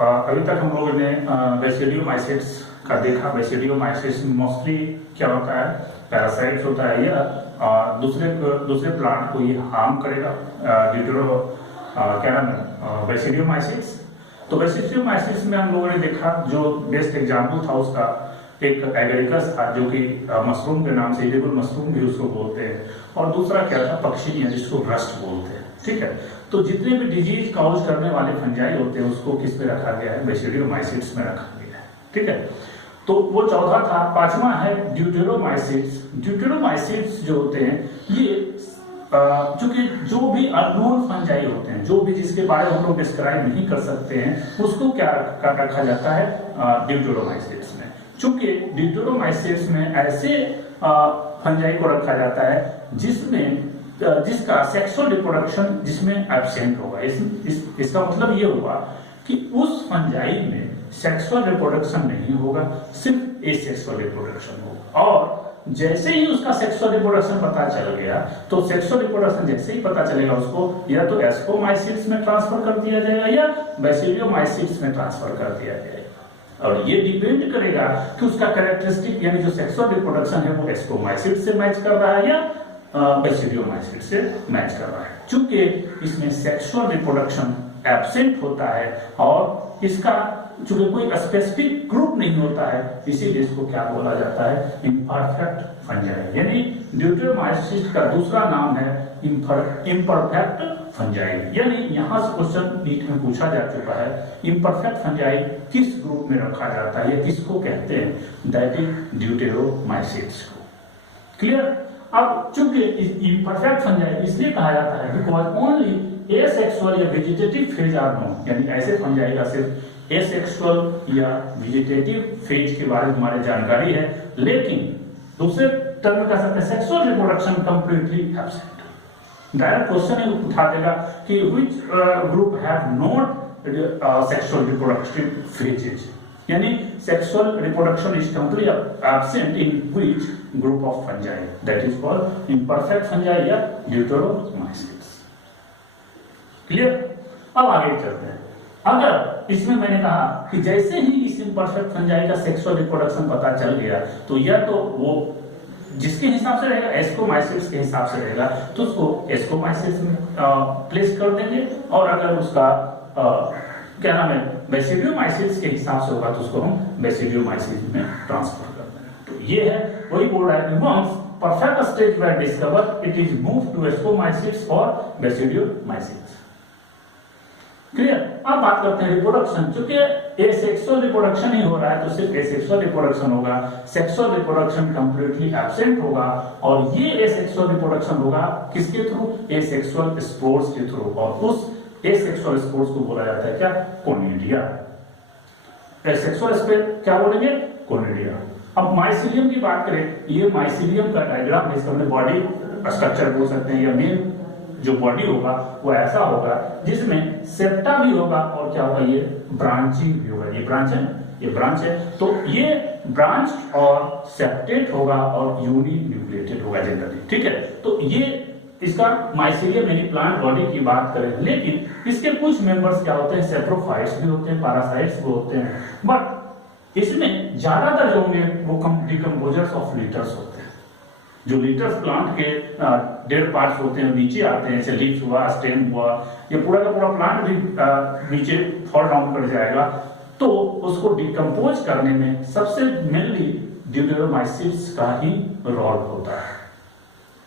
अभी तक हम लोगों ने बेसिडियोमाइसिट्स का देखा। बेसिडियोमाइसिट्स मोस्टली क्या होता है, पैरासाइट्स होता है या दूसरे प्लांट को ये हार्म करेगा क्या नाम है बेसिडियोमाइसिट्स। तो बेसिडियोमाइसिट्स में हम लोगों ने देखा जो बेस्ट एग्जाम्पल था उसका एक एगरिकस था जो कि मशरूम के नाम से एडिबल मशरूम भी उसको बोलते हैं, और दूसरा क्या था पक्षियां जिसको रस्ट बोलते हैं। ठीक है, तो जितने भी डिजीज काउज करने वाले फंजाई होते हैं उसको किस पे रखा गया है, बेसिडियोमाइसिट्स में रखा गया है। ठीक है, तो वो चौथा था। पांचवा है ड्यूटेरोमाइसिट्स। ड्यूटेरोमाइसिट्स जो होते हैं ये चूंकि जो भी अननोन फंजाई होते हैं, जो भी जिसके बारे में हम लोग डिस्क्राइब नहीं कर सकते हैं, उसको क्या रखा जाता है ड्यूटेरोमाइसिट्स में। चूंकि ड्यूटेरोमाइसिट्स में ऐसे फंजाई को रखा जाता है जिसका सेक्सुअल रिप्रोडक्शन जिसमें एब्सेंट होगा। इसका मतलब ये हुआ कि उस फंजाई में सेक्सुअल रिप्रोडक्शन नहीं होगा, सिर्फ एसेक्सुअल रिप्रोडक्शन होगा। और जैसे ही उसका सेक्सुअल रिप्रोडक्शन पता चल गया, तो सेक्सुअल रिप्रोडक्शन जैसे ही पता चलेगा उसको या तो एस्कोमाइसिट्स में ट्रांसफर कर दिया जाएगा या बेसिडियोमाइसिट्स में ट्रांसफर कर दिया जाएगा। और ये डिपेंड करेगा कि उसका कैरेक्टरिस्टिक यानी जो सेक्सुअल रिप्रोडक्शन है वो एस्कोमाइसिट्स से मैच कर रहा है या बेसिडियोमाइसिट्स से मैच कर रहा है। चूंकि इसमें सेक्सुअल रिप्रोडक्शन एब्सेंट होता है और इसका चूंकि कोई स्पेसिफिक ग्रुप नहीं होता है, इसीलिए इसको क्या बोला जाता है, इम्परफेक्ट फंजाई। यानी ड्यूटेरोमाइसिट्स का दूसरा नाम है इम्परफेक्ट फंजाई। यानी यहां से क्वेश्चन नीट में पूछा जा चुका है, इम्परफेक्ट फंजाई किस ग्रुप में रखा जाता है या किसको कहते हैं, दैट इज ड्यूटेरोमाइसिट्स को। क्लियर। अब चूंकि इम्परफेक्ट फंजाई इसलिए कहा जाता है बिकॉज ओनली एसेक्सुअल या वेजिटेटिव फेज आर नोन। यानी ऐसे फंजाई का सिर्फ एसेक्सुअल या वेजिटेटिव फेज के बारे में हमारे जानकारी है, लेकिन दूसरे टर्म में कह सकते हैं sexual reproduction completely absent. Direct question ही उठा देगा कि which group have not sexual reproductive phases, यानी sexual reproduction is completely absent in which group of fungi, that is called imperfect fungi या ड्यूटेरोमाइसिट्स। क्लियर। अब आगे चलते हैं। अगर इसमें मैंने कहा कि जैसे ही इस इम्परफेक्ट फंजाई का सेक्सुअल रिप्रोडक्शन पता चल गया, तो या तो वो जिसके हिसाब से रहेगा एस्कोमाइसिट्स के हिसाब से रहेगा तो उसको एस्कोमाइसिट्स में प्लेस कर देंगे, और अगर उसका क्या नाम है बेसिडियोमाइसिट्स के हिसाब से होगा तो उसको हम बेसिडियोमाइसिट्स में ट्रांसफर कर देंगे। तो ये है वही बोल रहा है कि once perfect stage were discover it is move to ascomycetes और बेसिडियोमाइसिट्स। क्लियर। अब बात करते हैं रिप्रोडक्शन। चूंकि एसेक्सुअल रिप्रोडक्शन ही हो रहा है तो सिर्फ एसेक्सुअल रिप्रोडक्शन होगा, सेक्सुअल रिप्रोडक्शन कंप्लीटली एब्सेंट होगा, और ये एसेक्सुअल रिप्रोडक्शन होगा किसके थ्रू, एसेक्सुअल स्पोर्स के थ्रू, और उस एसेक्सुअल स्पोर्स को बोला जाता है क्या, कोनिडिया। एसेक्सुअल स्पोर्स क्या बोलेंगे, कोनिडिया। अब माइसीलियम की बात करें, ये माइसीलियम का डायग्राम इसका हमने बॉडी स्ट्रक्चर बोल सकते हैं, या मेन जो बॉडी होगा वो ऐसा होगा जिसमें सेप्टा भी होगा और क्या होगा, ये ब्रांचिंग भी होगा। ये ब्रांच है, ये ब्रांच है, तो ये ब्रांच और सेप्टेट होगा और यूनिन्यूक्लिएटेड होगा जनरली। ठीक है, तो ये इसका माइसीलियम यानी प्लांट बॉडी की बात करें, लेकिन इसके कुछ मेंबर्स क्या होते हैं, सेप्रोफाइट्स भी होते हैं, पैरासाइट्स भी होते हैं, बट इसमें ज्यादातर जो होंगे वो डिकम्पोजर्स ऑफ लीटर्स होते हैं। जो लीटर्स प्लांट के डेड पार्ट्स होते हैं नीचे आते हैं, जैसे लीफ हुआ, स्टेम हुआ, ये पूरा का पूरा प्लांट भी नीचे फॉल डाउन कर जाएगा, तो उसको डिकम्पोज करने में सबसे मेनली ड्यूटेरोमाइसिट्स का ही रोल होता है।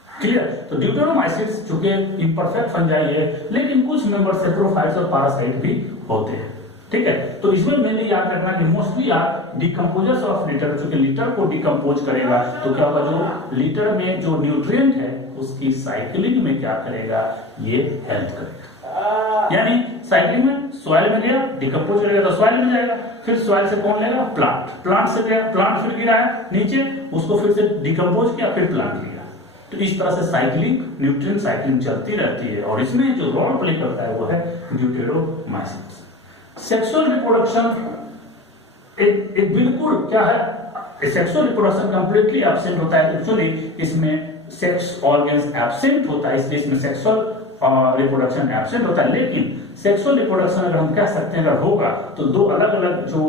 क्लियर। तो ड्यूटेरोमाइसिट्स चूंकि इम्परफेक्ट फंजाई है, लेकिन कुछ मेंबर सेप्रोफाइट्स और पैरासाइट भी होते हैं। ठीक है, तो इसमें मैंने याद रखना कि मोस्टली आप डिकम्पोजर्स ऑफ लीटर, चूंकि लीटर को डिकम्पोज करेगा तो क्या होगा, जो लीटर में जो न्यूट्रिएंट है उसकी साइक्लिंग में क्या करेगा, ये हेल्प करेगा। यानी साइक्लिंग में सॉइल में गया, डिकम्पोज करेगा तो सॉइल में जाएगा, फिर सॉइल से कौन लेगा, प्लांट, प्लांट से गया, प्लांट फिर गिरा है नीचे, उसको फिर से डिकम्पोज किया, फिर प्लांट लिया। तो इस तरह से साइक्लिंग, न्यूट्रिएंट साइक्लिंग चलती रहती है, और इसमें जो रोल प्ले करता है वो है ड्यूटेरोमाइसिट्स। सेक्सुअल रिप्रोडक्शन एक बिल्कुल क्या है, सेक्सुअल रिप्रोडक्शन कंप्लीटली एब्सेंट होता है। एक्चुअली इसमें सेक्स ऑर्गन्स एब्सेंट होता है, इसलिए इसमें सेक्सुअल रिप्रोडक्शन एब्सेंट होता है। लेकिन सेक्सुअल रिप्रोडक्शन अगर हम कह सकते हैं अगर होगा तो दो अलग अलग जो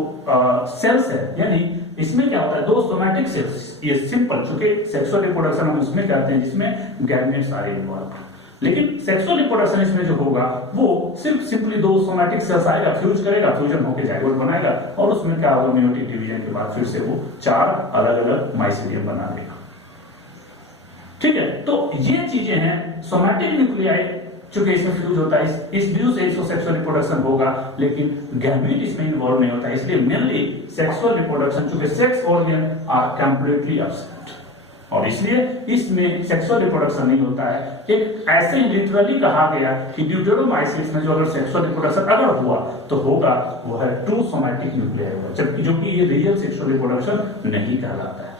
सेल्स है, यानी इसमें क्या होता है, दो सोमैटिक सेल्स, ये सिंपल, चूंकि सेक्सुअल रिप्रोडक्शन हम उसमें कहते हैं जिसमें गैमेट्स आर इन्वॉल्व। लेकिन सेक्सुअल रिप्रोडक्शन इसमें जो होगा वो सिर्फ सिंपली दो सोमैटिक सेल्स आएगा, फ्यूज करेगा, फ्यूजन होकर जाइगोट बनाएगा और उसमें क्या होगा, मेयोटिक डिवीजन के बाद फिर से वो चार अलग अलग माइसीलियम बना देगा। ठीक है, तो ये चीजें हैं सोमैटिक न्यूक्लियाई, चूंकि इसमें फ्यूज होता है, इस व्यू से इसको सेक्सुअल रिप्रोडक्शन होगा, लेकिन गैमीट इसमें इन्वॉल्व नहीं होता है। इसलिए मेनली सेक्सुअल रिप्रोडक्शन, चूंकि sex organ are completely absent और इसलिए इसमें सेक्सुअल रिप्रोडक्शन नहीं होता है। एक ऐसे लिटरली कहा गया कि ड्यूटेरोमाइसिस में जो अगर सेक्सुअल रिप्रोडक्शन अगर हुआ तो होगा वो है ट्रू सोमैटिक न्यूक्लियाई, जबकि जो कि ये रियल सेक्सुअल रिप्रोडक्शन नहीं कहलाता है।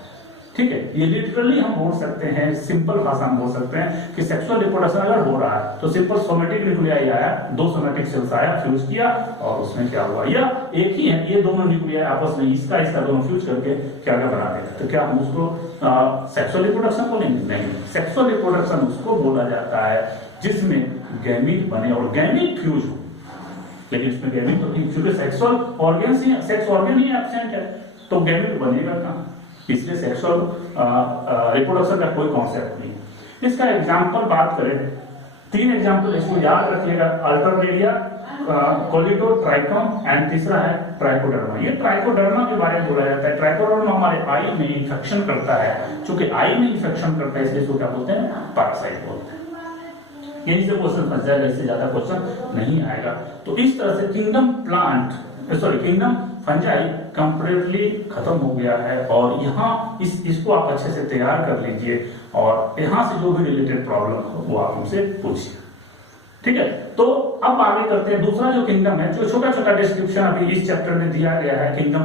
ठीक है, ये लिटरली हम बोल सकते हैं, सिंपल भाषा में बोल सकते हैं कि सेक्सुअल रिप्रोडक्शन अगर हो रहा है तो सिंपल सोमैटिक न्यूक्लियाई आया, दो सोमैटिक सेल्स आया, फ्यूज किया और उसमें क्या हुआ, या एक ही है, ये दोनों न्यूक्लियाई आपस में इसका दोनों फ्यूज करके क्या क्या बना देगा, तो क्या हम उसको सेक्सुअल रिप्रोडक्शन बोलेंगे? नहीं, सेक्सुअल रिप्रोडक्शन उसको बोला जाता है जिसमें गैमीट बने और गैमीट फ्यूज हो। लेकिन इसमें गैमीट तो नहीं, क्योंकि सेक्सुअल ऑर्गन ही, सेक्स ऑर्गन ही एब्सेंट है तो गैमीट बनेगा कहां? इसलिए सेक्सुअल रिप्रोडक्शन का कोई कॉन्सेप्ट नहीं। इसका एग्जांपल बात करें, तीन एग्जांपल इसको याद रखिएगा, अल्टरनेरिया, कोलिडो, ट्राइकोम एंड तीसरा है ट्राइकोडर्मा। ये ट्राइकोडर्मा के बारे में बोला जाता है। ट्राइकोडर्मा हमारे आई में इंफेक्शन करता है, क्योंकि आई में इंफेक्शन करता है इसलिए इसको क्या बोलते हैं, पैरासाइट बोलते हैं। यही से क्वेश्चन फंस जाएगा, इससे ज्यादा क्वेश्चन नहीं आएगा। तो इस तरह से किंगडम फंजाई कंप्लीटली खत्म हो गया है और यहाँ इसको आप अच्छे से तैयार कर लीजिए और यहाँ से जो भी रिलेटेड प्रॉब्लम हो वो आप हमसे पूछिए। ठीक है, तो अब आगे करते हैं। दूसरा जो किंगडम है, जो छोटा छोटा डिस्क्रिप्शन अभी इस चैप्टर में दिया गया है, किंगडम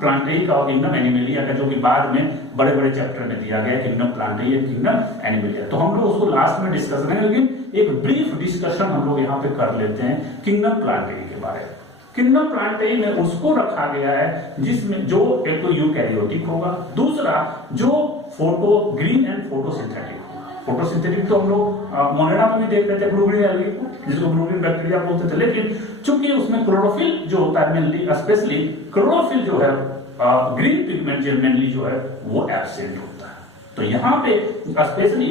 प्लांटेई का और किंगडम एनिमेलिया का, जो कि बाद में बड़े बड़े चैप्टर में दिया गया है, किंगडम प्लांटेई, किंगडम एनिमेलिया। तो हम लोग उसको लास्ट में डिस्कस करेंगे, लेकिन एक ब्रीफ डिस्कशन हम लोग यहाँ पे कर लेते हैं किंगडम प्लांटेई के बारे में। किंगडम प्लांटेई में उसको रखा गया है जिसमें जो एक तो यूकैरियोटिक होगा, दूसरा जो ग्रीन एंड फोटोसिंथेटिक होगा। फोटोसिंथेटिक तो हम लोग मोनेरा में भी देख रहे थे, ब्लू ग्रीन एल्गी को, जिसको ब्लू ग्रीन बैक्टीरिया बोलते थे। लेकिन चूंकि उसमें क्लोरोफिल जो होता है, मेनली स्पेशली क्लोरोफिल जो है, ग्रीन पिगमेंट जो मेनली जो है वो एब्सेंट होता है। तो यहाँ पे स्पेशली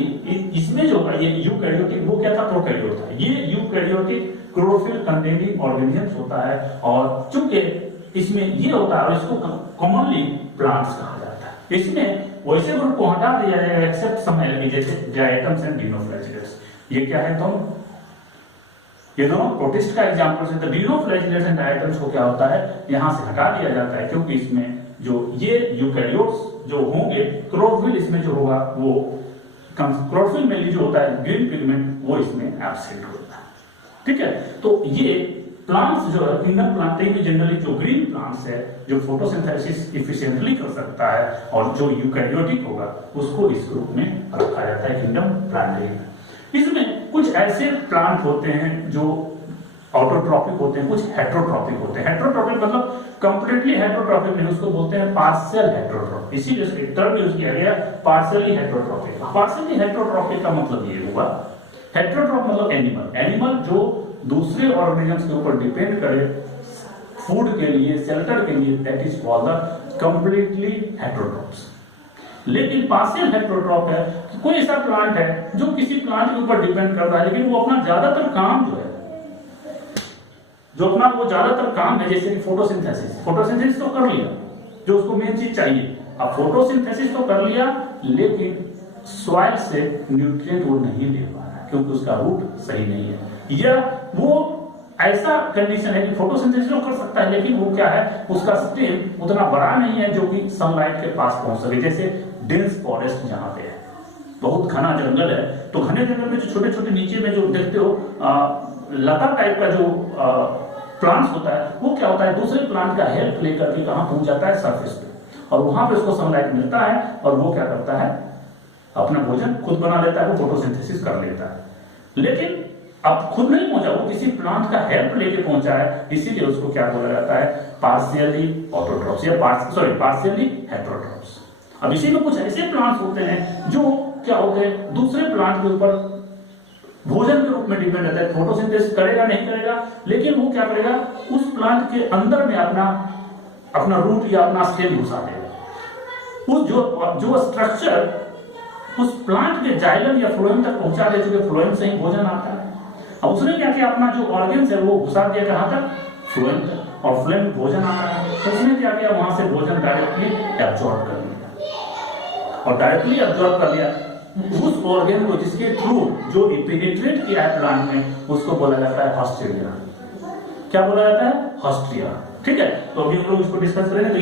इसमें जो है ये यूकैरियोटिक, वो क्या था, प्रोकैरियोट था। ये यूकैरियोटिक क्लोरोफिल कंटेनिंग ऑर्गेनिजम्स होता है और चूंकि इसमें ये होता है और इसको कॉमनली प्लांट्स कहा जाता है। इसमें वैसे ग्रुप को हटा दिया जाएगा एक्सेप्ट सम एल्गी, जैसे डायटम्स एंड डिनोफ्लैजिलेट्स। ये क्या है, ये दोनों प्रोटिस्ट का एग्जांपल है। तो डिनोफ्लैजिलेट्स एंड डायटम्स को क्या होता है, यहां से हटा दिया जाता है, क्योंकि इसमें जो ये यूकैरियोट्स जो होंगे, क्लोरोफिल इसमें जो होगा वो क्लोरोफिल में जो होता है ग्रीन पिगमेंट वो इसमें एब्सेंट होता है। ठीक है, तो ये प्लांट्स जो है, किंगडम प्लांटेई में जनरली जो ग्रीन प्लांट्स है, जो फोटोसिंथेसिस एफिशिएंटली कर सकता है और जो यूकैरियोटिक होगा, उसको इस ग्रुप में रखा जाता है किंगडम प्लांटेई में। इसमें कुछ ऐसे प्लांट होते हैं जो ऑटोट्रॉपिक होते हैं, कुछ हेटेरोट्रॉपिक होते हैं। हेटेरोट्रॉपिक मतलब कंप्लीटली हेटेरोट्रॉपिक नहीं, उसको बोलते हैं पार्शियल हेटेरोट्रॉपिक। इसीलिए टर्म यूज किया गया पार्शियली हेटेरोट्रॉपिक। पार्शियली हेटेरोट्रॉपिक का मतलब ये हुआ, हेटेरोट्रॉप मतलब एनिमल जो दूसरे ऑर्गेनिजम्स के ऊपर डिपेंड करे फूड के लिए, शेल्टर के लिए, that is called the completely heterotrophs. लेकिन पार्शियल हेटेरोट्रॉप है कि कोई ऐसा प्लांट है जो किसी प्लांट के ऊपर डिपेंड कर रहा है, लेकिन वो अपना ज्यादातर काम जो है, वो ज्यादातर काम है, जैसे कि फोटोसिंथेसिस तो कर लिया, जो उसको मेन चीज चाहिए। अब फोटोसिंथेसिस तो कर लिया, लेकिन सॉइल से न्यूट्रिएंट वो नहीं ले पा रहा है, क्योंकि उसका रूट सही नहीं है, या वो ऐसा कंडीशन है कि फोटोसिंथेसिस तो कर सकता है, लेकिन वो क्या है, उसका स्टेम उतना बड़ा नहीं है जो कि सनलाइट के पास पहुंच सके। जैसे डेंस फॉरेस्ट जहां पे है, बहुत घना जंगल है, तो घने जंगल में जो छोटे छोटे नीचे में जो देखते हो लता टाइप का जो प्लांट्स होता है, वो क्या होता है, दूसरे प्लांट का हेल्प लेकर के कहां पहुंच जाता है, सरफेस पे, और वहां पे उसको सनलाइट मिलता है और वो क्या करता है, अपना भोजन खुद बना लेता है, वो फोटोसिंथेसिस कर लेता है। लेकिन अब खुद नहीं पहुंचा, वो किसी प्लांट का हेल्प लेके पहुंचा है, इसीलिए उसको क्या बोला जाता है, पार्शियली ऑटोट्रॉप्स या पार्शियली हेटेरोट्रॉप्स। अब इसी में कुछ ऐसे प्लांट्स होते हैं जो क्या होते हैं, दूसरे प्लांट के ऊपर भोजन के रूप में डिपेंड रहता है, फोटोसिंथेसिस करेगा नहीं करेगा, लेकिन वो क्या करेगा, उस प्लांट के अंदर में अपना रूट या अपना स्टेम घुसा देगा। उस जो स्ट्रक्चर उस प्लांट के जाइलम या फ्लोएम तक पहुंचा दे, चुके फ्लोएम से ही भोजन आता है। अब उसने क्या किया, अपना जो ऑर्गन्स है वो घुसा दिया कहां तक, फ्लोएम तक, और फ्लोएम भोजन आता है। उसने क्या किया, वहां से भोजन डायरेक्टली एब्जॉर्ब कर लिया, और डायरेक्टली एब्जॉर्ब कर लिया उस ऑर्गन को जिसके थ्रू जो पेनिट्रेट किया है प्लांट में, उसको बोला जाता है हॉस्ट्रिया। क्या बोला जाता है, हॉस्ट्रिया। ठीक है, तो अभी हम लोग इसको डिस्कस करेंगे। तो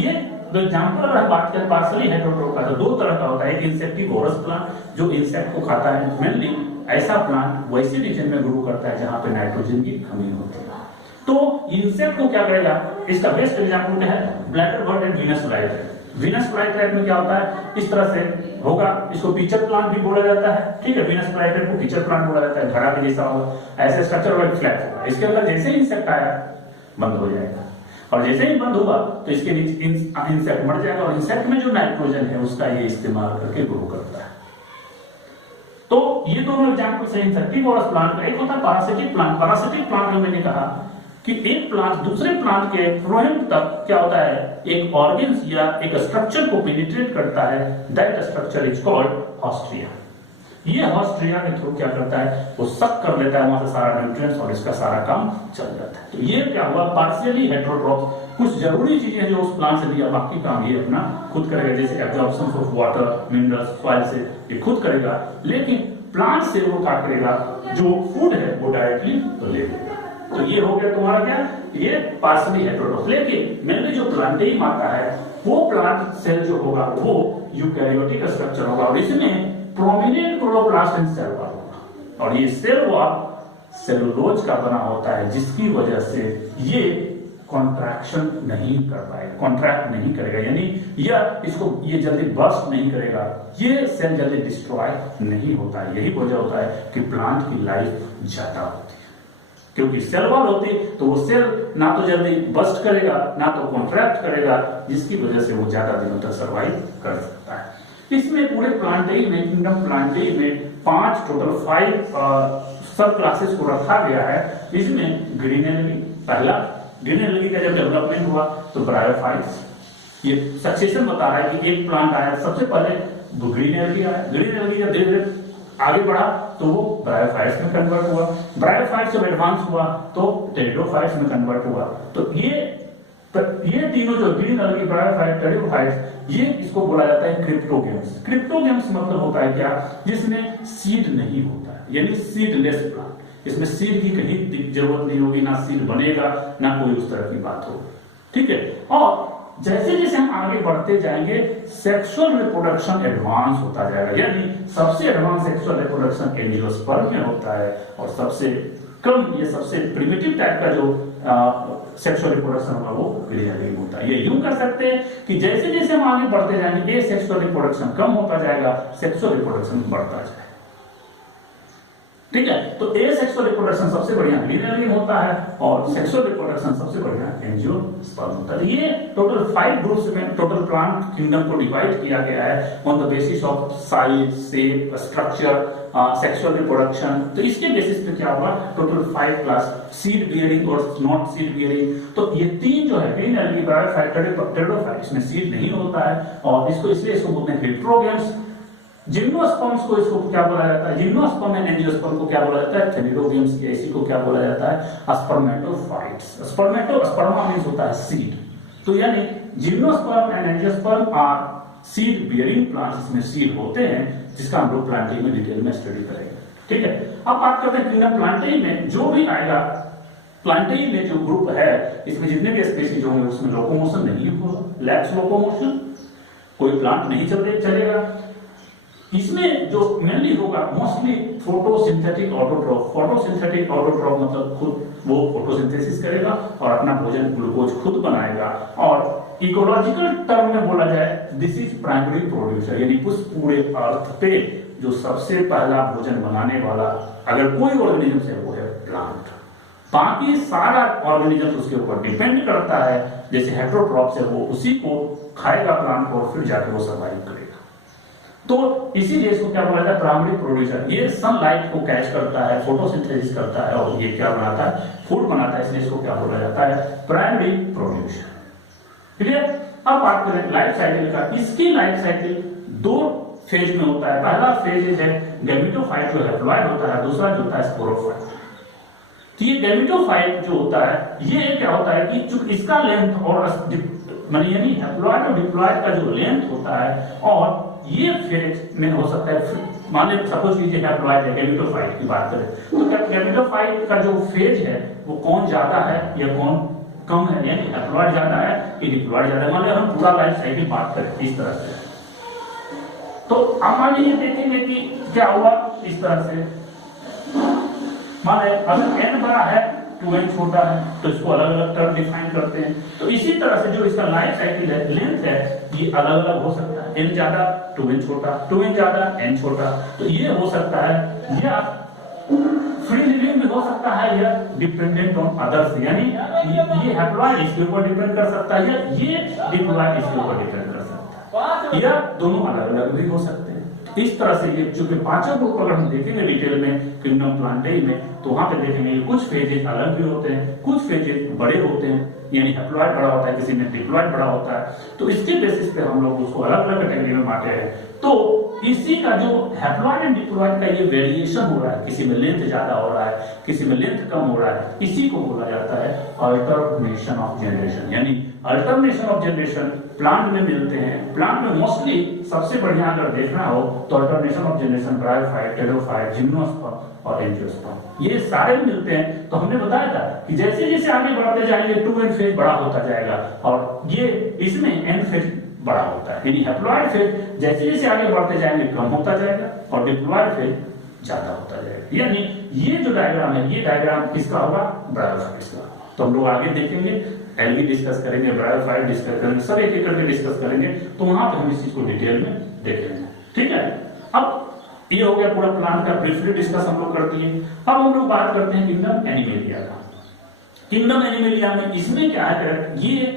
ये एग्जांपल अगर बात करें पार्सली हेटेरोट्रोफ का, तो दो तरह का होता है, एक इंसेक्टिवोरस प्लांट जो इंसेक्ट को खाता है, मेनली ऐसा प्लांट वैसे रीजन में ग्रो करता है जहां पे नाइट्रोजन की कमी होती है। तो इंसेक्ट को क्या करेगा, इसका बेस्ट एग्जांपल क्या है, bladder bird and Venus flytrap. Venus flytrap में क्या होता है, इस तरह से होगा, इसको पिचर प्लांट भी बोला जाता है। ठीक है, वीनस फ्लाईट्रैप को पिचर प्लांट बोला जाता है, घड़ा के जैसा होगा, ऐसे स्ट्रक्चर वाइज फ्लैट होगा। इसके अंदर जैसे ही इंसेक्ट आया बंद हो जाएगा, और जैसे ही बंद होगा तो इसके नीचे इंसेक्ट मर जाएगा, और इंसेक्ट में जो नाइट्रोजन है उसका ये इस्तेमाल करके ग्रो करता है। तो ये दोनों एग्जांपल से इंसेक्टिवोरस प्लांट का। एक होता है पैरासिटिक प्लांट। पैरासिटिक प्लांट में मैंने कहा कि एक प्लांट दूसरे प्लांट के फ्लोएम तक क्या होता है, एक ऑर्गन्स या एक स्ट्रक्चर को पेनिट्रेट करता है, दैट स्ट्रक्चर इज कॉल्ड हॉस्ट्रिया। ये हॉस्ट्रिया के थ्रू क्या करता है, वो सक कर लेता है वहां से सारा न्यूट्रिएंट्स, और इसका सारा काम चल जाता है। तो ये क्या हुआ, पार्शियली हेटेरोट्रोफ। कुछ जरूरी चीजें जो उस प्लांट से लिया, बाकी काम ये अपना खुद करेगा, जैसे absorption of water, minerals, soil से ये खुद करेगा, लेकिन प्लांट से वो क्या करेगा, जो फूड है वो डायरेक्टली ले लेगा। तो ये हो गया तुम्हारा क्या, ये पार्शियली हेटेरोट्रोफ। लेकिन मेनली जो प्लांटेम आता है, वो प्लांट सेल जो होगा वो यूकैरियोटिक स्ट्रक्चर होगा, और इसमें prominent chloroplast and cell wall होगा, और ये सेल वॉल सेलुलोज का बना होता है, जिसकी वजह से ये कॉन्ट्रैक्शन नहीं कर पाएगा, कॉन्ट्रैक्ट नहीं करेगा, यानी ये जल्दी बर्स्ट नहीं करेगा, ये सेल जल्दी डिस्ट्रॉय नहीं होता है। यही वजह होता है कि प्लांट की लाइफ ज्यादा होती है, क्योंकि सेल वॉल होती तो वो सेल ना तो जल्दी बर्स्ट करेगा ना तो कॉन्ट्रैक्ट करेगा, जिसकी वजह से वो ज्यादा दिनों तक सर्वाइव कर सकता है। इसमें पूरे प्लांटेम में, किंगडम प्लांटेम में 5 सब क्लासेस को रखा गया है। इसमें ग्रीन एलगी, पहला ग्रीन एलगी का जब डेवलपमेंट हुआ तो ब्रायोफाइट्स, ये सक्सेशन बता रहा है कि एक प्लांट आया, सबसे पहले ग्रीन एलगी आया, ग्रीन एलगी जब धीरे धीरे आगे बढ़ा तो वो ब्रायोफाइट्स में कन्वर्ट हुआ, ब्रायोफाइट्स जब एडवांस हुआ तो टेरिडोफाइट्स में कन्वर्ट हुआ। तो ये तीनों जो ग्रीन एलगी, ब्रायोफाइट, टेरिडोफाइट्स, ये इसको बोला जाता है क्रिप्टोगेम्स। क्रिप्टोगेम्स मतलब होता है क्या, जिसमें सीड नहीं होता है, यानी सीडलेस प्लांट। इसमें सीड की कहीं जरूरत नहीं होगी, ना सीड बनेगा ना कोई उस तरह की बात हो। ठीक है, और जैसे जैसे हम आगे बढ़ते जाएंगे सेक्सुअल रिप्रोडक्शन एडवांस होता जाएगा, यानी सबसे एडवांस सेक्सुअल रिप्रोडक्शन एंजियोस्पर्म में होता है, और सबसे कम, ये सबसे प्रिमिटिव टाइप का जो सेक्सुअल रिप्रोडक्शन होगा वो ग्रीन एलगी में होता है। ये यूं कर सकते हैं कि जैसे जैसे हम आगे बढ़ते जाएंगे ये सेक्सुअल रिप्रोडक्शन कम होता जाएगा, सेक्सुअल रिप्रोडक्शन बढ़ता जाएगा। ठीक है, तो ए सेक्सुअल रिप्रोडक्शन सबसे बढ़िया ग्रीन एलगी में होता है, और सेक्सुअल रिप्रोडक्शन सबसे बढ़िया एंजियोस्पर्म होता है। ये टोटल 5 ग्रुप्स में टोटल प्लांट किंगडम को डिवाइड किया गया है on the basis of size, shape, structure, sexual reproduction. तो इसके बेसिस पे क्या होगा, टोटल 5 क्लास, सीड बियरिंग और नॉट सीड बियरिंग। तो ये 3 जो है ग्रीन एलगी, ब्रायोफाइट, टेरिडोफाइट, इसमें सीड नहीं होता है, और इसलिए इसको बोलते हैं हेटेरोगेम्स। जिम्नोस्पर्म्स को इसको क्या बोला जाता है, जिम्नोस्पर्म एंड एंजियोस्पर्म को क्या बोला जाता है, थेनिडोगेम्स, इसी को क्या बोला जाता है, स्पर्मेटोफाइट्स। स्पर्मा मींस होता है सीड। तो यानी gymnosperm and angiosperm are seed bearing plants, इसमें सीड होते हैं, जिसका हम लोग प्लांटेम में डिटेल में स्टडी करेंगे। ठीक है, अब बात करते हैं किंगडम प्लांटेम में जो भी आएगा, प्लांटेम में जो ग्रुप है इसमें जितने भी स्पीशीज होंगे उसमें लोकोमोशन नहीं होगा, लैक्स लोकोमोशन, कोई प्लांट नहीं चलेगा। इसमें जो मेनली होगा mostly photosynthetic autotroph. Photosynthetic autotroph मतलब खुद वो फोटोसिंथेसिस करेगा और अपना भोजन ग्लूकोज खुद बनाएगा, और इकोलॉजिकल टर्म में बोला जाए दिस इज प्राइमरी प्रोड्यूसर, यानी उस पूरे अर्थ पे जो सबसे पहला भोजन बनाने वाला अगर कोई ऑर्गेनिज्म है वो है प्लांट। बाकी सारा ऑर्गेनिज्म उसके ऊपर डिपेंड करता है, जैसे हेटेरोट्रॉफ है वो उसी को खाएगा प्लांट और फिर जाके वो सर्वाइव करेगा। तो इसीलिए इसको क्या बोला जाता है, प्राइमरी प्रोड्यूसर। ये सनलाइट को कैच करता है, फोटोसिंथेसिस करता है और ये क्या बनाता है, फूड बनाता है, इसलिए इसको क्या बोला जाता है, प्राइमरी प्रोड्यूसर। क्लियर। अब बात करें लाइफ साइकिल का। इसकी लाइफ साइकिल 2 फेज में होता है। पहला फेज है गैमेटोफाइट जो हैप्लॉइड होता है, दूसरा जो होता है स्पोरोफाइट। तो ये गैमेटोफाइट जो होता है ये क्या होता है कि चूंकि इसका लेंथ और यानी हैप्लॉइड और डिप्लॉइड का जो लेंथ होता है और ये फेज में हो सकता है, मान लीजिए सपोज कीजिए हैप्लॉइड है, गैमेटोफाइट की बात करें तो गैमेटोफाइट का जो फेज है वो कौन ज्यादा है या कौन कम है, यानी हैप्लॉइड ज्यादा है कि डिप्लॉइड ज्यादा है। मान लीजिए हम पूरा लाइफ साइकिल बात करें इस तरह से, तो आप मान लीजिए देखेंगे कि क्या हुआ इस तरह से। मान लीजिए अगर n बड़ा है 2n छोटा है तो इसको अलग अलग टर्म डिफाइन करते हैं। तो इसी तरह से जो इसका लाइफ साइकिल है, लेंथ है, ये अलग अलग हो सकता है। n ज्यादा 2n छोटा, 2n ज्यादा n छोटा। तो ये हो सकता है या फ्री लिविंग में हो सकता है या डिपेंडेंट ऑन अदर्स, यानी ये हैप्लॉइड इसके ऊपर डिपेंड कर सकता है या ये डिप्लॉइड इसके ऊपर डिपेंड कर सकता है या दोनों अलग अलग भी हो सकते हैं। इस तरह से ये चूंकि पांचों ग्रुप अगर हम देखेंगे डिटेल में किंगडम प्लांटेई में तो वहां पे देखेंगे कुछ फेजेस अलग भी होते हैं, कुछ फेजेस बड़े होते हैं, यानी हैप्लॉइड बड़ा होता है, किसी में डिप्लॉइड बड़ा होता है। तो इसके बेसिस पे हम लोग उसको अलग अलग कैटेगरी में बांटे हैं। तो इसी का जो हैप्लॉइड एंड डिप्लॉइड का ये वेरिएशन हो रहा है, किसी में लेंथ ज्यादा हो रहा है, किसी में लेंथ कम हो रहा है, इसी को बोला जाता है अल्टरनेशन ऑफ जनरेशन। यानी अल्टरनेशन ऑफ जनरेशन प्लांट में मिलते हैं। प्लांट में मोस्टली सबसे बढ़िया अगर देखना हो तो alternation of generation bryophyte, pteridophyte, gymnosperm और एंजियोस्पर्म ये सारे मिलते हैं। तो हमने बताया था कि जैसे जैसे आगे बढ़ते जाएंगे 2n फेज बड़ा होता जाएगा और ये इसमें n फेज बड़ा होता है, यानी हैप्लॉइड फेज जैसे जैसे आगे बढ़ते जाएंगे कम होता जाएगा और डिप्लॉइड फेज ज्यादा होता जाएगा। यानी ये जो डायग्राम है ये डायग्राम किसका होगा, ब्रायोफाइट्स का। तो हम लोग आगे देखेंगे, एल्गी डिस्कस करेंगे, ब्रायोफाइट डिस्कस करेंगे, सब एक एक करके डिस्कस करेंगे। तो वहां पे हम इस चीज को डिटेल में देखेंगे। ठीक है। अब ये हो गया पूरा प्लांट का ब्रीफली डिस्कस हम लोग कर दिए। अब हम लोग बात करते हैं किंगडम एनिमेलिया का। किंगडम एनिमेलिया में इसमें क्या है, ये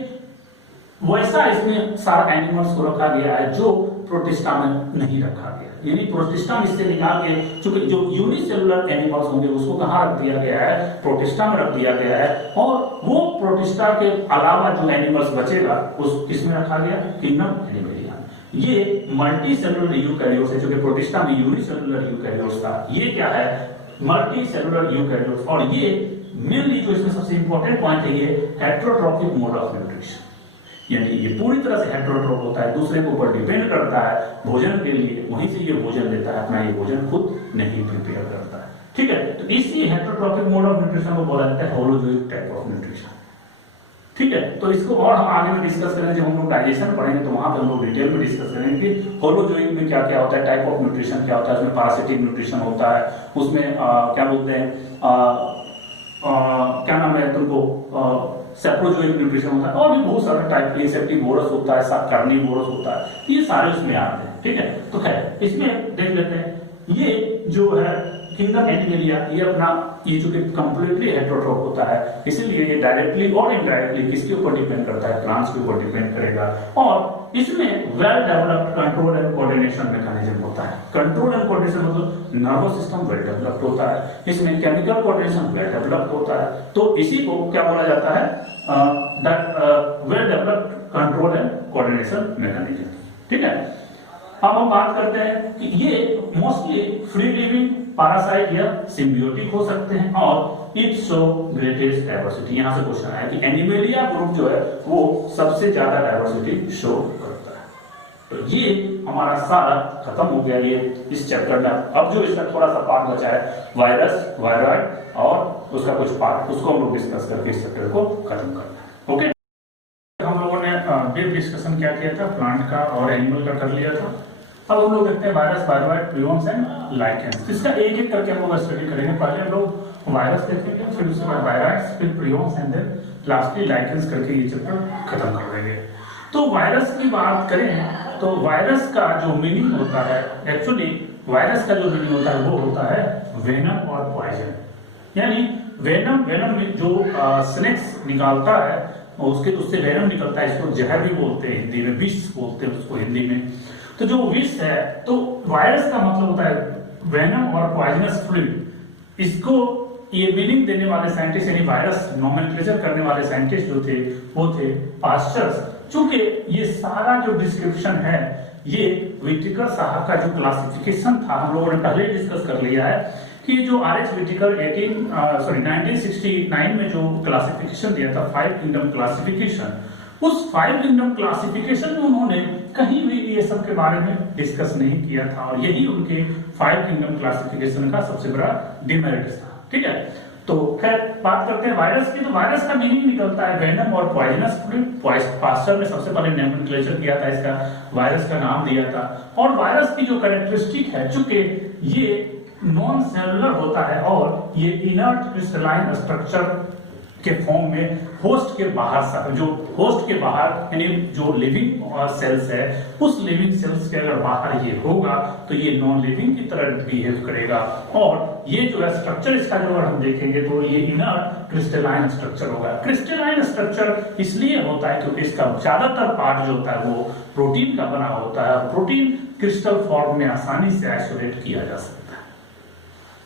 वैसा इसमें सारा एनिमल्स को रखा गया है जो प्रोटिस्टा में नहीं रखा गया, यानी प्रोटिस्टा में इससे निकाल के, चूंकि जो यूनिसेलुलर एनिमल्स होंगे उसको कहाँ रख दिया गया है, प्रोटिस्टा में रख दिया गया है। और वो प्रोटिस्टा के अलावा जो एनिमल्स बचेगा उस किसमें रखा गया, किंगडम एनिमेलिया। ये मल्टी सेलुलर यूकैरियोट्स है, क्योंकि प्रोटिस्टा में यूनिसेलुलर यूकैरियोट्स था, ये क्या है मल्टी सेलुलर यूकैरियोट्स। और ये मेनली जो इसमें सबसे इंपॉर्टेंट पॉइंट है ये हेटेरोट्रॉपिक मोड ऑफ न्यूट्रिशन, यानी ये पूरी तरह से हेटेरोट्रॉप होता है, दूसरे के ऊपर डिपेंड करता है भोजन के लिए, वहीं से ये भोजन लेता है, अपना ये भोजन खुद नहीं प्रिपेयर करता है। ठीक है। तो इसी हेटेरोट्रॉपिक मोड ऑफ न्यूट्रिशन को बोला जाता है होलोजोइक टाइप ऑफ न्यूट्रिशन। ठीक है। तो इसको और हम आगे में डिस्कस करेंगे, जब हम लोग डाइजेशन पढ़ेंगे तो वहां पर हम लोग डिटेल में डिस्कस करेंगे कि होलोजोइक में क्या क्या होता है, टाइप ऑफ न्यूट्रिशन क्या होता है, उसमें पैरासिटिक न्यूट्रिशन होता है, उसमें क्या बोलते हैं क्या नाम है तुमको, सेप्रोजोइक न्यूट्रिशन होता है, और भी बहुत सारे टाइप के, सेप्टिवोरस होता है, कार्निवोरस होता है, ये सारे उसमें आते हैं। ठीक है। तो खैर इसमें देख लेते हैं, ये जो है किंगडम एनिमेलिया ये अपना ये जो कंप्लीटली हेटेरोट्रॉप होता है, इसीलिए ये डायरेक्टली और इनडायरेक्टली किसके ऊपर डिपेंड करता है, प्लांट्स के ऊपर डिपेंड करेगा। और इसमें well developed control and coordination mechanism होता है। कंट्रोल एंड कोऑर्डिनेशन मतलब नर्वस सिस्टम वेल डेवलप्ड होता है, इसमें केमिकल कोऑर्डिनेशन वेल डेवलप्ड होता है। तो इसी को क्या बोला जाता है, well developed control and coordination mechanism. ठीक है। अब हम बात करते हैं कि ये मोस्टली फ्री लिविंग पैरासाइट या सिम्बियोटिक हो सकते हैं और इट शो ग्रेटेस्ट डाइवर्सिटी। यहां से क्वेश्चन आया कि एनिमेलिया ग्रुप जो है वो सबसे ज्यादा डाइवर्सिटी शो करता है। तो ये हमारा सारा खत्म हो गया ये इस चैप्टर में। अब जो इसका थोड़ा सा पार्ट बचा है वायरस, वायरॉइड और उसका कुछ पार्ट, उसको हम लोग डिस्कस करके इस चैप्टर को खत्म करना है। ओके। हम लोगों ने डीप डिस्कशन क्या किया था, प्लांट का और एनिमल का कर लिया था। अब हम लोग देखते हैं virus, viroid, prions and lichens. इसका एक एक करके हम लोग स्टडी करेंगे। पहले हम लोग वायरस देखेंगे, फिर उसके बाद वायरॉइड्स, फिर prions and then lastly lichens करके ये चैप्टर खत्म कर देंगे। तो वायरस की बात करें तो वायरस का जो मीनिंग होता है, एक्चुअली वायरस का जो मीनिंग होता है वो होता है वेनम और पॉइजन। यानी वेनम में जो स्नेक्स निकालता है उसके उससे वेनम निकलता है, इसको जहर भी बोलते हैं हिंदी में, विष बोलते हैं उसको हिंदी में। तो जो विष है, तो वायरस का मतलब होता है वेनम और पॉइजनस फ्लूइड। इसको ये मीनिंग देने वाले साइंटिस्ट यानी वायरस नोमेनक्लेचर करने वाले साइंटिस्ट जो थे वो थे पास्चर्स। चूंकि ये सारा जो डिस्क्रिप्शन है ये व्हिटेकर साहब का जो क्लासिफिकेशन था हम लोगों ने पहले डिस्कस कर लिया है कि जो आर.एच. व्हिटेकर 1969 में जो क्लासिफिकेशन दिया था 5 किंगडम क्लासिफिकेशन, उस 5 किंगडम क्लासिफिकेशन में उन्होंने कहीं भी ये सब के बारे में डिस्कस नहीं किया था और यही उनके 5 किंगडम क्लासिफिकेशन का सबसे बड़ा डिमेरिट था। ठीक है, तो खैर बात करते हैं वायरस की। तो वायरस का मीनिंग निकलता है वेनम और पॉइजनस फ्लूइड। पास्चर ने सबसे पहले नोमेनक्लेचर किया था, इसका वायरस का नाम दिया था। और वायरस की जो कैरेक्टरिस्टिक है, चूंकि ये नॉन सेलुलर होता है और ये इनर्ट क्रिस्टलाइन स्ट्रक्चर के फॉर्म में होस्ट के बाहर, जो होस्ट के बाहर यानी जो लिविंग सेल्स है उस लिविंग सेल्स के अगर बाहर ये होगा तो ये नॉन लिविंग की तरह बिहेव करेगा। और ये जो है स्ट्रक्चर इसका जो अगर हम देखेंगे तो ये इनर्ट क्रिस्टलाइन स्ट्रक्चर होगा। क्रिस्टलाइन स्ट्रक्चर इसलिए होता है क्योंकि इसका ज्यादातर पार्ट जो होता है वो प्रोटीन का बना होता है और प्रोटीन क्रिस्टल फॉर्म में आसानी से आइसोलेट किया जा सकता है।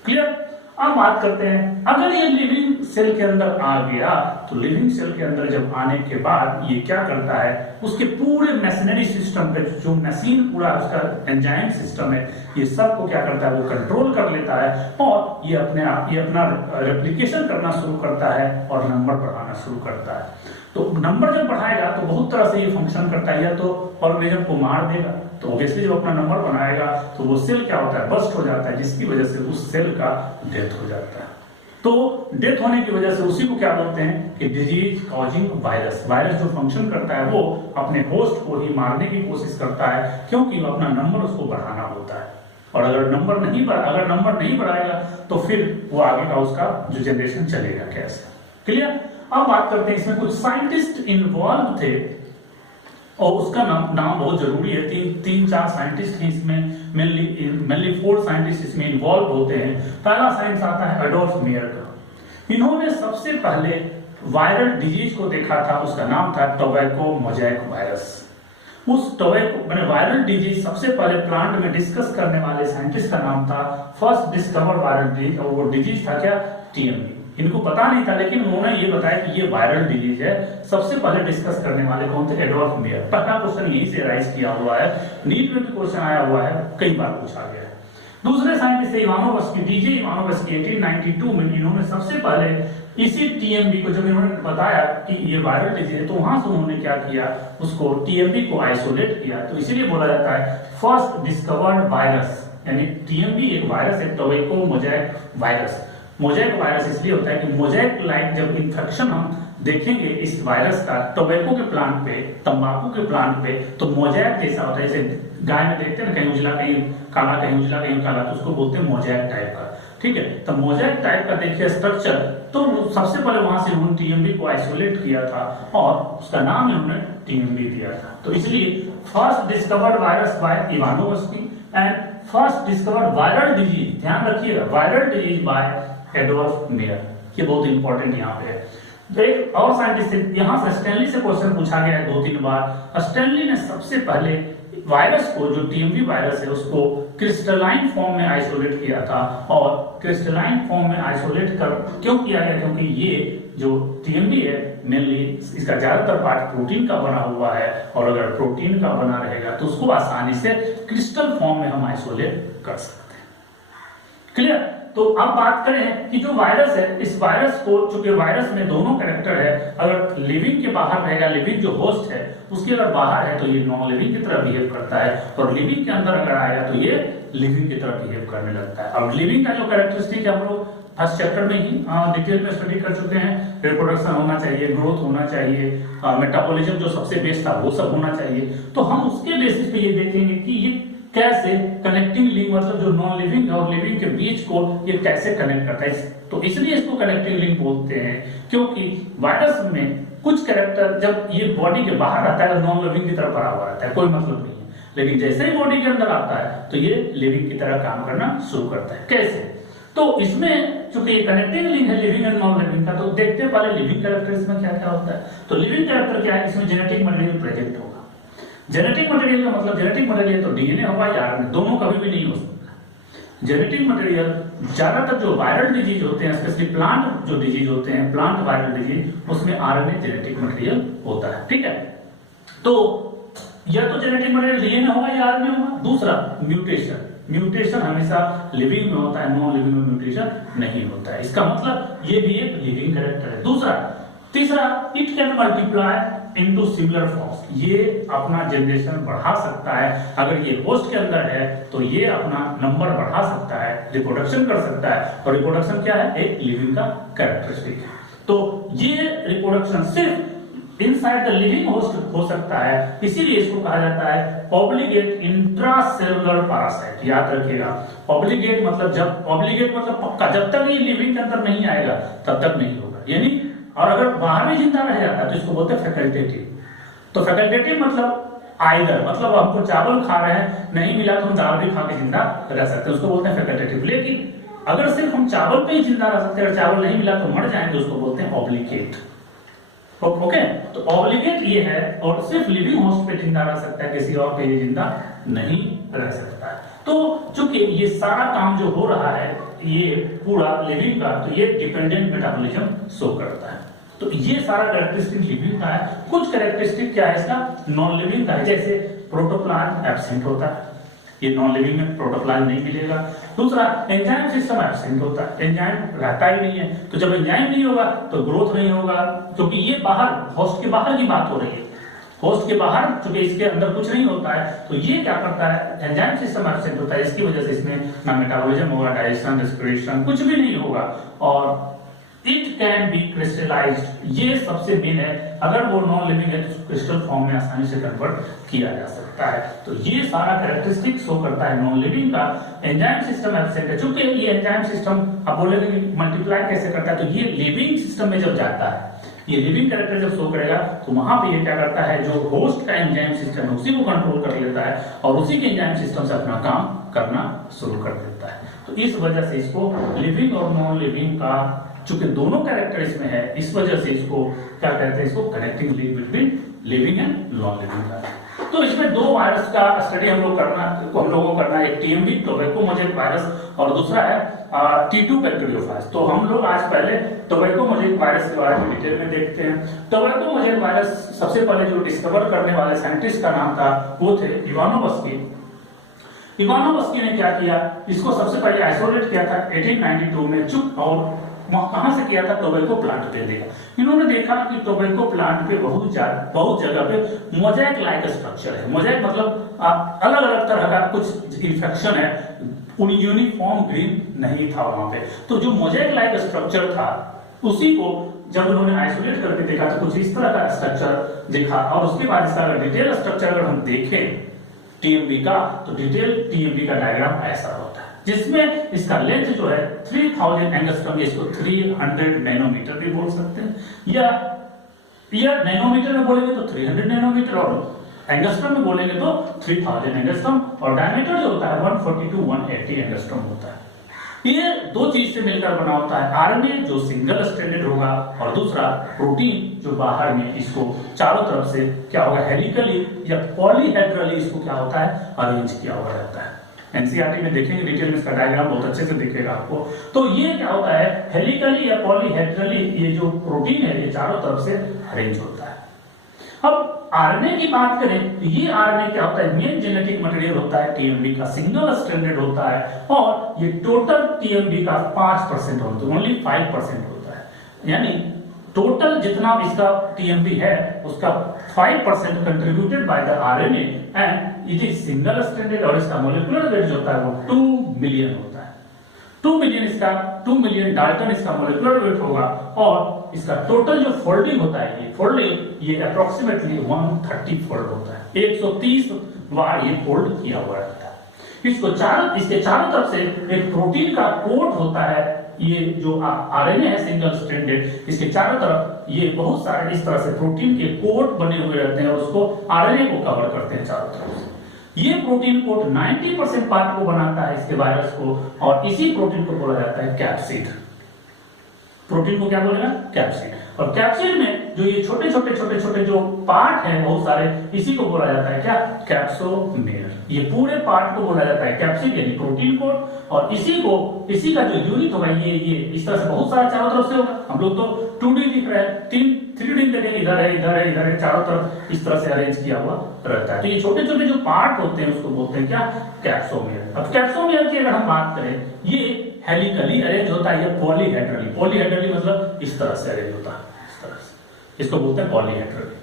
क्लियर? अब बात करते हैं अगर ये लिविंग सेल के अंदर आ गया तो लिविंग सेल के अंदर जब आने के बाद ये क्या करता है, उसके पूरे मशीनरी सिस्टम पे जो मशीन पूरा उसका एंजाइम सिस्टम है ये सब को क्या करता है वो कंट्रोल कर लेता है और ये अपना रेप्लिकेशन करना शुरू करता है और नंबर बढ़ाना शुरू करता है। तो नंबर जब बढ़ाएगा तो बहुत तरह से ये फंक्शन करता है, या तो ऑर्गेनिज्म को मार देगा, तो ऑब्वियसली जब अपना नंबर बनाएगा तो वो सेल क्या होता है बस्ट हो जाता है, जिसकी वजह से उस सेल का डेथ हो जाता है। तो डेथ होने की वजह से उसी को क्या बोलते हैं कि डिजीज कॉजिंग वायरस। वायरस जो फंक्शन करता है वो अपने होस्ट को ही मारने की कोशिश करता है क्योंकि वो अपना नंबर उसको बढ़ाना होता है और अगर नंबर नहीं बढ़ाएगा तो फिर वो आगे का उसका जो जनरेशन चलेगा कैसे। क्लियर? अब बात करते हैं इसमें कुछ साइंटिस्ट इन्वॉल्व थे और उसका नाम बहुत जरूरी है। तीन चार साइंटिस्ट हैं इसमें, मेनली 4 साइंटिस्ट इसमें इन्वॉल्व होते हैं। पहला साइंस आता है एडोल्फ मेयर का। इन्होंने सबसे पहले वायरल डिजीज को देखा था, उसका नाम था टोबैको मोज़ेक वायरस। उस टोबैको मैंने वायरल डिजीज सबसे पहले प्लांट में डिस्कस करने वाले साइंटिस्ट का नाम था फर्स्ट डिस्कवर वायरल डिजीज, और वो डिजीज था क्या, टीएमबी। इनको पता नहीं था लेकिन उन्होंने ये बताया कि ये वायरल डिजीज है। सबसे पहले डिस्कस करने वाले कौन थे, एडोल्फ मेयर। पहला क्वेश्चन यहीं से राइज किया हुआ है, नीट में भी क्वेश्चन आया हुआ है, कई बार पूछा गया है। दूसरे साइंटिस्ट इवानोवस्की, डीजे इवानोवस्की 1892 में इन्होंने सबसे पहले इसी टीएमबी को, जब इन्होंने बताया कि ये वायरल डिजीज है तो वहां से उन्होंने क्या किया, उसको टीएमबी को आइसोलेट किया। तो इसीलिए बोला जाता है फर्स्ट डिस्कवर्ड वायरस, यानी टीएमबी एक वायरस है, tobacco mosaic virus. Mosaic virus इसलिए होता है कि मोज़ेक लाइक जब इन्फेक्शन हम देखेंगे इस वायरस का टोबैको के प्लांट पे, तंबाकू के प्लांट पे, तो मोज़ेक जैसा होता है। जैसे गाय में देखते हैं ना, कहीं उजला कहीं काला, कहीं उजला कहीं काला, तो उसको बोलते हैं मोज़ेक टाइप का। ठीक है, तो मोज़ेक टाइप का देखिए स्ट्रक्चर। तो सबसे पहले वहां से उन्होंने टीएमबी को आइसोलेट किया था और उसका नाम इन्होंने टीएमबी दिया था। तो इसलिए first discovered virus bye Ivanovsky and first discovered viral disease, ध्यान रखिएगा, viral disease bye Adolf mayor. ये बहुत इंपॉर्टेंट यहाँ पे है। एक और साइंटिस्ट यहाँ से स्टैनली से क्वेश्चन पूछा गया है 2-3 बार। स्टैनली ने सबसे पहले वायरस को, जो टीएमबी वायरस है, उसको क्रिस्टलाइन फॉर्म में आइसोलेट किया था। और क्रिस्टलाइन फॉर्म में आइसोलेट कर क्यों किया गया, क्योंकि ये जो टीएमबी है मेनली इसका ज्यादातर पार्ट प्रोटीन का बना हुआ है और अगर प्रोटीन का बना रहेगा तो उसको आसानी से क्रिस्टल फॉर्म में हम आइसोलेट कर सकते हैं। क्लियर? तो अब बात करें कि जो वायरस है, इस वायरस को, चूंकि वायरस में दोनों कैरेक्टर है, अगर लिविंग के बाहर रहेगा, लिविंग जो होस्ट है उसके अगर बाहर है तो ये नॉन लिविंग की तरह बिहेव करता है और लिविंग के अंदर अगर आएगा तो ये लिविंग की तरह बिहेव करने लगता है। अब लिविंग का जो कैरेक्टरिस्टिक है हम लोग फर्स्ट चैप्टर में ही डिटेल में स्टडी कर चुके हैं। रिप्रोडक्शन होना चाहिए, ग्रोथ होना चाहिए, मेटाबॉलिज्म जो सबसे बेस्ट था वो सब होना चाहिए। तो हम उसके बेसिस पे ये देखेंगे कि ये कैसे कनेक्टिंग लिंक, मतलब जो नॉन लिविंग और लिविंग के बीच को ये कैसे कनेक्ट करता है। तो इसलिए इसको कनेक्टिंग लिंक बोलते हैं, क्योंकि वायरस में कुछ कैरेक्टर जब ये बॉडी के बाहर आता है नॉन लिविंग की तरफ भरा हुआ रहता है, कोई मतलब नहीं है, लेकिन जैसे ही बॉडी के अंदर आता है तो ये लिविंग की तरह काम करना शुरू करता है। कैसे? तो इसमें चूंकि ये कनेक्टिंग लिंक है लिविंग एंड नॉन लिविंग का, तो देखते हैं पहले लिविंग कैरेक्टर इसमें क्या क्या होता है। तो लिविंग कैरेक्टर क्या है, इसमें जेनेटिक मटेरियल प्रेजेंट होगा। जेनेटिक मटेरियल का मतलब जेनेटिक मटेरियल तो डीएनए होगा या आरएनए, दोनों कभी भी नहीं हो सकता। जेनेटिक मटेरियल ज्यादातर जो वायरल डिजीज होते हैं, स्पेशली प्लांट जो डिजीज होते हैं, प्लांट वायरल डिजीज, उसमें आरएनए जेनेटिक मटेरियल होता है। ठीक है, तो या तो जेनेटिक मटेरियल डीएनए होगा या आरएनए होगा। दूसरा म्यूटेशन, म्यूटेशन हमेशा लिविंग में होता है, नॉन लिविंग में म्यूटेशन नहीं होता है। इसका मतलब ये भी एक लिविंग कैरेक्टर है। दूसरा, तीसरा, it can multiply into similar forms, ये अपना जनरेशन बढ़ा सकता है। अगर ये होस्ट के अंदर है तो ये अपना नंबर बढ़ा सकता है, रिप्रोडक्शन कर सकता है। और रिप्रोडक्शन क्या है? एक लिविंग का कैरेक्टरिस्टिक है। तो ये रिप्रोडक्शन सिर्फ इनसाइड द लिविंग होस्ट हो सकता है, इसीलिए इसको कहा जाता है ऑब्लिगेट इंट्रासेलुलर पैरासाइट। याद रखिएगा, ऑब्लिगेट मतलब जब, ऑब्लिगेट मतलब पक्का, जब तक ये लिविंग के अंदर नहीं आएगा तब तक नहीं होगा। यानी और अगर बाहर में जिंदा रह जाता है तो इसको बोलते हैं फैकल्टेटिव। तो फैकल्टेटिव मतलब आइदर, मतलब हमको चावल खा रहे हैं, नहीं मिला तो हम दाल भी खा के जिंदा रह सकते हैं, उसको बोलते हैं फैकल्टेटिव। लेकिन अगर सिर्फ हम चावल पे ही जिंदा रह सकते हैं, अगर चावल नहीं मिला तो मर जाएंगे, उसको बोलते हैं ऑब्लिगेट। ओके, तो ऑब्लिगेट ये है और सिर्फ लिविंग होस्ट पे जिंदा रह सकता है, किसी और पे ये जिंदा नहीं रह सकता है। तो चूंकि ये सारा काम जो हो रहा है ये पूरा लिविंग का, तो ये डिपेंडेंट मेटाबॉलिज्म शो करता है। तो ये सारा कैरेक्टरिस्टिक लिविंग का है। कुछ कैरेक्टरिस्टिक क्या है इसका? नॉन लिविंग का है, जैसे प्रोटोप्लाज्म एब्सेंट होता है, ये नॉन लिविंग में प्रोटोप्लाज्म नहीं मिलेगा। दूसरा, एंजाइम सिस्टम एब्सेंट होता है, एंजाइम रहता ही नहीं है। तो जब एंजाइम नहीं होगा तो ग्रोथ नहीं होगा, क्योंकि ये बाहर, होस्ट के बाहर की बात हो रही है। होस्ट के बाहर चूंकि इसके अंदर कुछ नहीं होता है, तो ये क्या करता है? एंजाइम सिस्टम एब्सेंट होता है, इसकी वजह से इसमें ना मेटाबॉलिज्म होगा, डाइजेशन, रेस्पिरेशन कुछ भी नहीं होगा। और इट कैन बी क्रिस्टलाइज्ड, ये सबसे मेन है। अगर वो नॉन लिविंग है तो क्रिस्टल फॉर्म में आसानी से कन्वर्ट किया जा सकता है। तो ये सारा कैरेक्टरिस्टिक शो करता है नॉन लिविंग का। एंजाइम सिस्टम एब्सेंट है, चूंकि ये एंजाइम सिस्टम आप बोलेंगे कि मल्टीप्लाई कैसे करता है, तो ये लिविंग सिस्टम में जब जाता है, ये लिविंग कैरेक्टर जब शो करेगा तो वहां पे ये क्या करता है, जो होस्ट का एंजाइम सिस्टम है उसी को कंट्रोल कर लेता है और उसी के एंजाइम सिस्टम से अपना काम करना शुरू कर देता है। तो इस वजह से इसको लिविंग और नॉन लिविंग का, चूंकि दोनों कैरेक्टर इसमें है, इस वजह से इसको क्या कहते हैं, इसको connecting link between living and non living का। तो इसमें दो वायरस का स्टडी हम लोगों को करना है, एक टीएमवी टोबैको मोज़ेक वायरस और दूसरा है T2 बैक्टीरियोफाज। तो हम लोग आज पहले टोबैको मोज़ेक वायरस के बारे में डिटेल में देखते हैं। टोबैको मोज़ेक वायरस सबसे पहले जो डिस्कवर करने वाले साइंटिस्ट का नाम था वो थे इवानोवस्की। इवानोवस्की ने क्या किया, इसको सबसे पहले आइसोलेट किया था 1892 में, चुप, और कहां से किया था? टोबैको प्लांट पे देखा। इन्होंने देखा कि टोबैको प्लांट पे बहुत जगह पे मोज़ेक लाइक स्ट्रक्चर है। मोज़ेक मतलब अलग अलग तरह का कुछ इन्फेक्शन है, यूनिफॉर्म ग्रीन नहीं था वहां पे। तो जो मोज़ेक लाइक स्ट्रक्चर था उसी को जब उन्होंने आइसोलेट करके देखा तो कुछ इस तरह का स्ट्रक्चर देखा। और उसके बाद इसका डिटेल स्ट्रक्चर अगर हम देखें टीएमबी का, तो डिटेल टीएमबी का डायग्राम ऐसा होता है, जिसमें इसका लेंथ जो है 3000 एंगस्ट्रॉम, इसको 300 नैनोमीटर भी बोल सकते हैं, या नैनोमीटर में बोलेंगे तो 300 नैनोमीटर और एंगस्ट्रॉम में बोलेंगे तो 3000 एंगस्ट्रॉम, और डायमीटर जो होता है 140 to 180 एंगस्ट्रॉम होता है। ये दो चीज से मिलकर बना होता है, आरएनए जो सिंगल स्ट्रैंडेड होगा और दूसरा प्रोटीन जो बाहर में इसको चारों तरफ से क्या होगा, हेलिकली या पॉलीहेड्रली इसको क्या होता है, अरेंज किया हुआ रहता है। एनसीईआरटी में देखेंगे डिटेल में, इसका डायग्राम बहुत अच्छे से दिखेगा आपको। तो ये क्या होता है, हेलिकली या पॉलीहेड्रली ये जो प्रोटीन है ये चारों तरफ से अरेंज होता है। अब आरएनए की बात करें तो ये आरएनए क्या होता है, मेन जेनेटिक मटेरियल होता है टीएमबी का, सिंगल स्ट्रैंडेड होता है, और ये टोटल टीएमबी का 5% होता है, ओनली 5% होता है। यानी टोटल जितना इसका टीएमबी है उसका 5% contributed by the RNA and it is single stranded, और इसका मोलिकुलर वेट जो होता है वो 2 मिलियन होता है। 2 मिलियन डाल्टन इसका मोलिकुलर वेट होगा, और इसका टोटल जो फोल्डिंग होता है, ये फोल्डिंग ये अप्रोक्सीमेटली 130 फोल्ड होता है, 130 बार ये फोल्ड किया हुआ रहता है। इसके चारों तरफ से एक प्रोटीन का कोट होता है, ये जो आरएनए है सिंगल स्ट्रैंडेड, इसके चारों तरफ ये बहुत सारे इस तरह से प्रोटीन के कोट बने हुए रहते हैं और उसको आरएनए को कवर करते हैं चारों तरफ से। ये प्रोटीन कोट 90% पार्ट को बनाता है इसके वायरस को, और इसी प्रोटीन को बोला जाता है कैप्सिड। प्रोटीन को क्या बोलेगा, कैप्सिड। और कैप्सिड में जो ये छोटे छोटे जो पार्ट है बहुत सारे, इसी को बोला जाता है क्या, कैप्सोमेयर। ये पूरे पार्ट को बोला जाता है कैप्सिड यानी प्रोटीन कोट, और इसी का जो यूनिट होगा ये इस तरह से बहुत सारा चारों तरफ से होगा। हम लोग तो 2D दिख रहा है, 3D देखेंगे, इधर है इधर है इधर है, चारों तरफ इस तरह से अरेंज किया हुआ रहता है। तो ये छोटे छोटे जो पार्ट होते हैं उसको बोलते हैं क्या, कैप्सोमेयर। अब कैप्सोमेयर की अगर हम बात करें, ये हेलिकली अरेंज होता है या पॉलीहेड्रली। पॉलीहेड्रली मतलब इस तरह से अरेंज होता है, इस तरह से, इसको बोलते हैं पॉलीहेड्रली।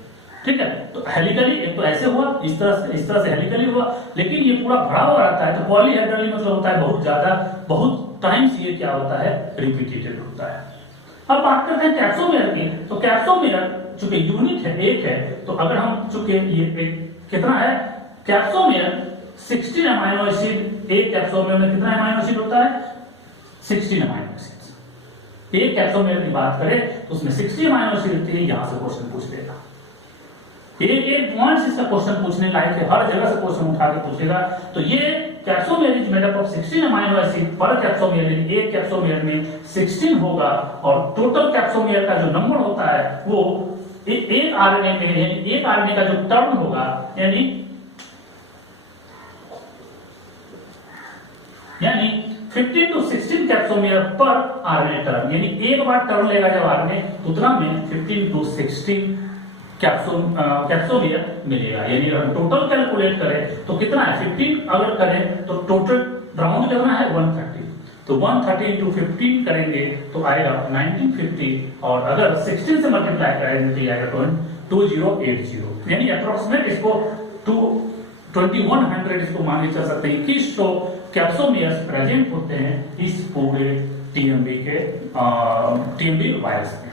ठीक है, तो हेलिकली एक तो ऐसे हुआ, इस तरह से हेलिकली हुआ, लेकिन ये पूरा भरा हुआ रहता है। तो पॉलीहेड्रली मतलब होता है बहुत ज्यादा, बहुत टाइम्स ये क्या होता है, रिपीटेड होता है। अब बात करते हैं कैप्सोमेयर की। तो कैप्सोमेयर चूंकि यूनिट है, एक है, तो अगर हम चूंकि ये कितना है, कैप्सोमेयर 16 अमाइनो एसिड, एक कैप्सोमेयर में कितना अमाइनो एसिड होता है, 16 अमाइनो एसिड। एक कैप्सोमेयर की बात करें तो उसमें 60 अमाइनो एसिड होती है। यहां से क्वेश्चन पूछ लेगा, एक पॉइंट इसका क्वेश्चन पूछने लायक है, हर जगह से क्वेश्चन उठा के पूछेगा। तो ये capsomere is made up of 16 amino acid पर कैप्सोमेयर, एक कैप्सोमेयर में 16 होगा, और टोटल कैप्सोमेयर का जो नंबर होता है वो एक आरएनए में, यानी एक आरएनए का जो टर्न होगा, यानी 15 to 16 कैप्सोमेयर पर आरएनए टर्न, यानी एक बार टर्न लेगा जब आरएनए, उतना में 15 to 16 कैप्सोमेयर मिलेगा। यानी अगर टोटल कैलकुलेट करें तो कितना है, 15 अगर करें तो टोटल राउंड करना है 130, तो 130 into 15 करेंगे तो आएगा 1950, और अगर 16 से मल्टीप्लाई करेंगे तो आएगा 2080, यानी अप्रोक्सीमेट इसको 2100 इसको मान के चल सकते हैं कि 100 कैप्सोमेयर्स प्रेजेंट होते हैं इस पूरे टीएमबी वायरस में।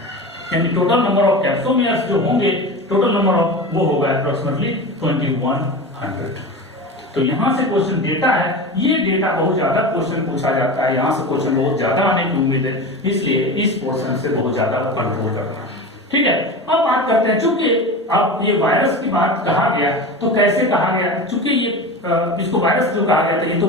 यानी टोटल नंबर ऑफ कैप्सोमेयर्स जो होंगे, टोटल नंबर ऑफ वो होगा अप्रोक्सीमेटली 2100। तो यहां से क्वेश्चन डेटा है, ये डेटा बहुत ज्यादा क्वेश्चन पूछा जाता है, यहां से क्वेश्चन बहुत ज्यादा आने की उम्मीद है, इसलिए इस पोर्शन से बहुत ज्यादा कंट्रोल करना है। ठीक है, अब बात करते हैं, चूंकि अब ये वायरस की बात कहा गया तो कैसे कहा गया, चूंकि ये इसको वायरस जो कहा गया था, ये तो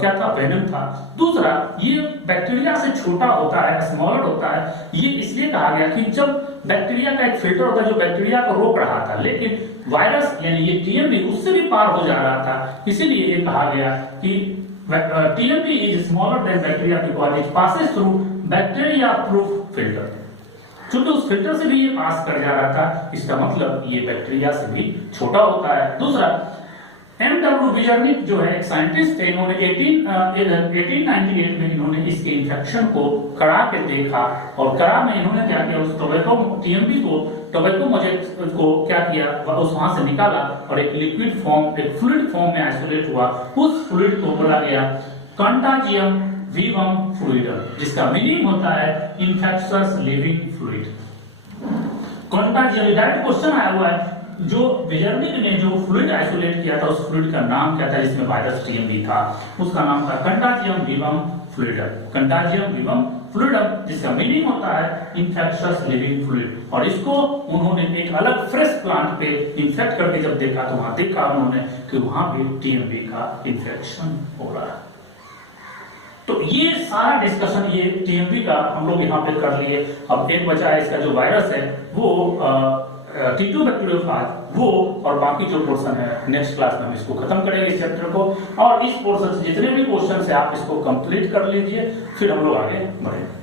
क्या था, वेनम था। दूसरा, ये बैक्टीरिया से छोटा होता है, स्मॉलर होता है। ये इसलिए कहा गया कि जब बैक्टीरिया का एक फिल्टर होता है जो बैक्टीरिया को रोक रहा था, लेकिन वायरस यानी ये टीएमबी उससे भी पार हो जा रहा था, इसीलिए ये कहा गया कि TMV is smaller than bacteria because it passes through bacteria proof filter. क्योंकि उस फिल्टर से भी ये पास कर जा रहा था, इसका मतलब ये बैक्टीरिया से भी छोटा होता है। दूसरा, एमडब्ल्यू विजर्निक जो है एक साइंटिस्ट थे, इन्होंने 1898 में इन्होंने इसके इन्फेक्शन को करा के देखा, और करा में इन्होंने क्या किया, उस टोबैको टीएमबी को, टोबैको मोजेक्ट को क्या किया, उस वहां से निकाला और एक लिक्विड फॉर्म, एक फ्लूइड फॉर्म में आइसोलेट हुआ। उस फ्लूइड को बोला गया कंटाजियम वीवम फ्लूइडम, जिसका मीनिंग होता है infectious living fluid. कंटाजियम, direct question आया हुआ है, जो विजर्निक ने जो फ्लूइड आइसोलेट किया था उस फ्लूइड का नाम क्या था, जिसमें वायरस टीएमबी था, उसका नाम था कंटाजियम वीवम फ्लूइडम। कंटाजियम वीवम फ्लूइडम, जिसका मीनिंग होता है इन्फेक्शस लिविंग फ्लूइड। और इसको उन्होंने एक अलग फ्रेश प्लांट पे इन्फेक्ट करके जब देखा तो वहां देखा उन्होंने कि वहां भी टीएमबी का इन्फेक्शन हो रहा है। तो ये सारा डिस्कशन ये टीएमबी का हम लोग यहाँ पे कर लिए। अब एक बचा है इसका जो वायरस है वो T2 बैक्टीरियोफाज, वो और बाकी जो पोर्शन है नेक्स्ट क्लास में हम इसको खत्म करेंगे इस चैप्टर को, और इस पोर्शन से जितने भी क्वेश्चन है आप इसको कंप्लीट कर लीजिए, फिर हम लोग आगे बढ़ेंगे।